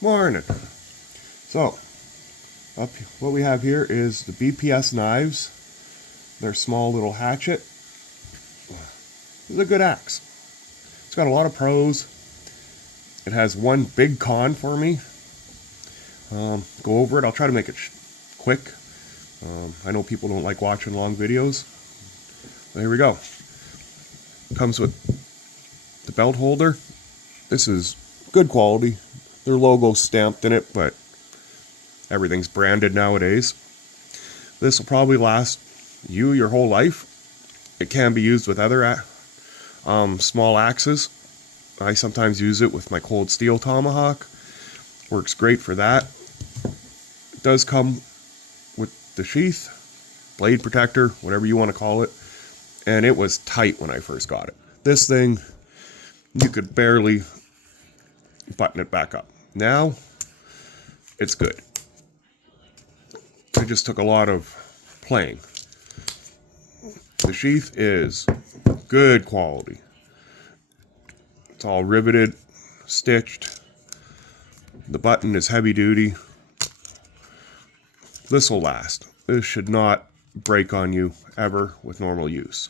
Morning. So, what we have here is the BPS knives. They're small little hatchet. This is a good axe. It's got a lot of pros. It has one big con for me. Go over it. I'll try to make it quick. I know people don't like watching long videos. But here we go. Comes with the belt holder. This is good quality. Their logo's stamped in it, but everything's branded nowadays. This will probably last you your whole life. It can be used with other small axes. I sometimes use it with my cold steel tomahawk. Works great for that. It does come with the sheath, blade protector, whatever you want to call it. And it was tight when I first got it. This thing, you could barely button it back up. Now, it's good. It just took a lot of playing. The sheath is good quality. It's all riveted, stitched. The button is heavy duty. This will last. This should not break on you ever with normal use.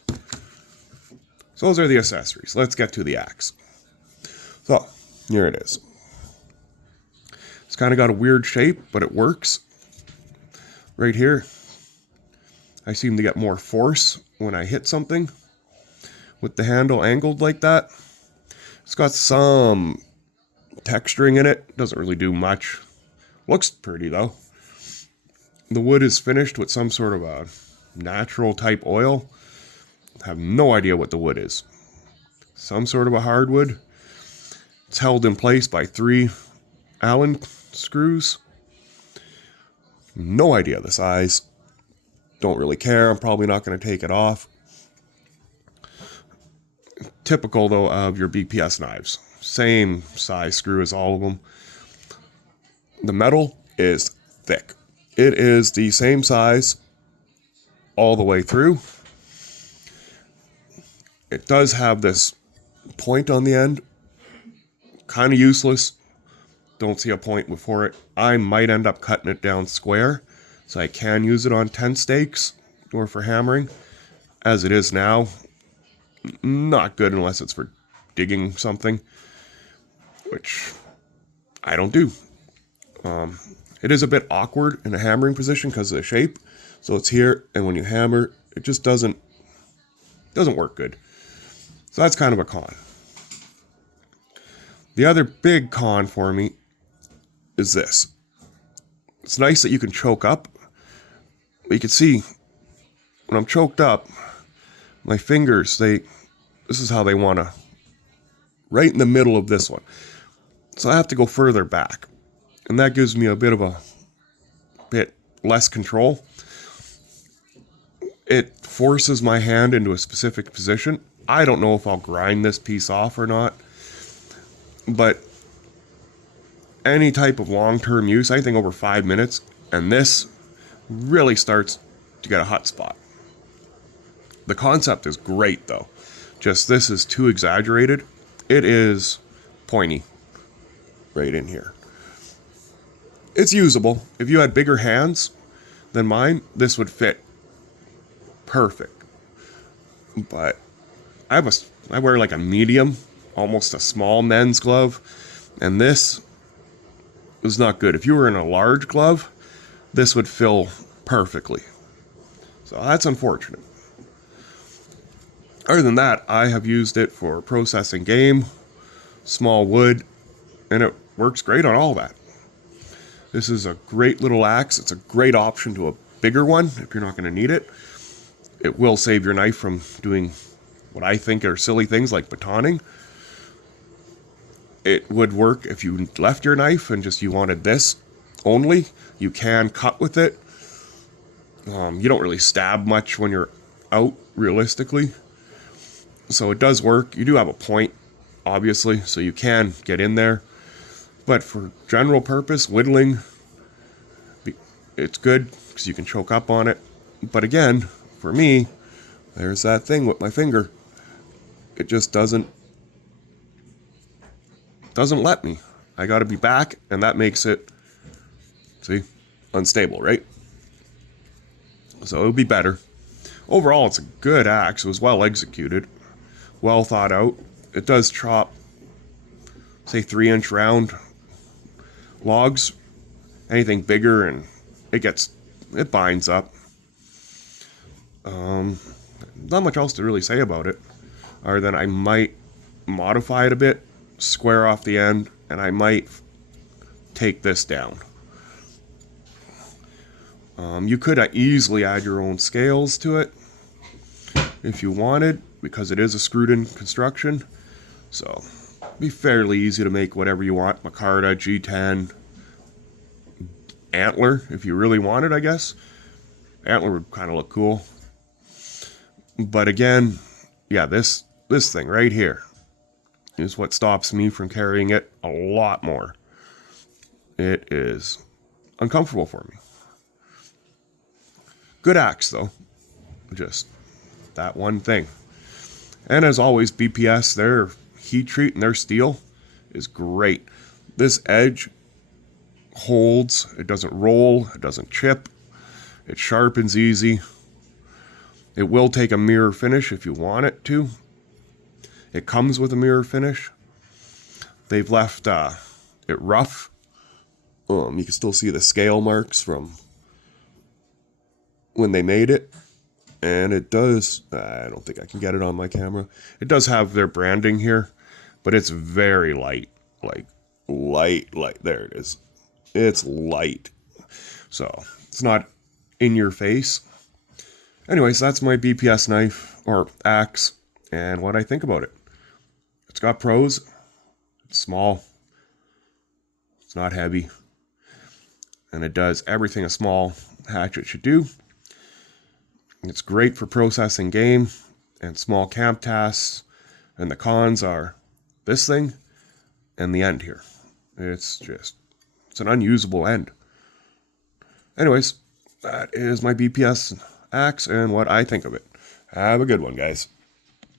So those are the accessories. Let's get to the axe. So, here it is. It's kind of got a weird shape, but it works. Right here, I seem to get more force when I hit something with the handle angled like that. It's got some texturing in it. Doesn't really do much. Looks pretty though. The wood is finished with some sort of a natural type oil. I have no idea what the wood is. Some sort of a hardwood. It's held in place by 3 Allen screws. No idea the size. Don't really care. I'm probably not going to take it off. Typical though of your BPS knives. Same size screw as all of them. The metal is thick. It is the same size all the way through. It does have this point on the end. Kind of useless. Don't see a point before it. I might end up cutting it down square so I can use it on tent stakes or for hammering. As it is now, not good unless it's for digging something, which I don't do. It is a bit awkward in a hammering position because of the shape. So it's here, and when you hammer, it just doesn't work good. So that's kind of a con. The other big con for me is this. It's nice that you can choke up, but you can see when I'm choked up, my fingers, this is how they want to, right in the middle of this one. So I have to go further back, and that gives me a bit less control. It forces my hand into a specific position. I don't know if I'll grind this piece off or not, but any type of long-term use, anything over 5 minutes, and this really starts to get a hot spot. The concept is great though. Just this is too exaggerated. It is pointy right in here. It's usable. If you had bigger hands than mine, this would fit perfect. But I wear like a medium, almost a small men's glove, and this is not good. If you were in a large glove, this would fill perfectly. So that's unfortunate. Other than that, I have used it for processing game, small wood, and it works great on all that. This is a great little axe. It's a great option to a bigger one if you're not going to need it. It will save your knife from doing what I think are silly things like batoning. It would work if you left your knife and just you wanted this only. You can cut with it. You don't really stab much when you're out, realistically. So it does work. You do have a point, obviously, so you can get in there. But for general purpose, whittling, it's good because you can choke up on it. But again, for me, there's that thing with my finger. It just doesn't let me. I got to be back, and that makes it, see, unstable, right? So it would be better. Overall, it's a good axe. It was well executed, well thought out. It does chop, say, 3-inch round logs. Anything bigger, and it binds up. Not much else to really say about it, other than I might modify it a bit, square off the end, and I might take this down. You could easily add your own scales to it if you wanted, because it is a screwed-in construction. So it'd be fairly easy to make whatever you want. Micarta, G10, antler, if you really wanted, I guess. Antler would kind of look cool. But again, yeah, this thing right here is what stops me from carrying it a lot more. It is uncomfortable for me. Good axe, though. Just that one thing. And as always, BPS, their heat treat and their steel is great. This edge holds, it doesn't roll, it doesn't chip, it sharpens easy. It will take a mirror finish if you want it to. It comes with a mirror finish. They've left it rough. You can still see the scale marks from when they made it. And it does, I don't think I can get it on my camera. It does have their branding here, but it's very light. Like, light. There it is. It's light. So, it's not in your face. Anyways, that's my BPS knife, or axe, and what I think about it. It's got pros. It's small. It's not heavy. And it does everything a small hatchet should do. It's great for processing game and small camp tasks. And the cons are this thing and the end here. It's an unusable end. Anyways, that is my BPS axe and what I think of it. Have a good one, guys.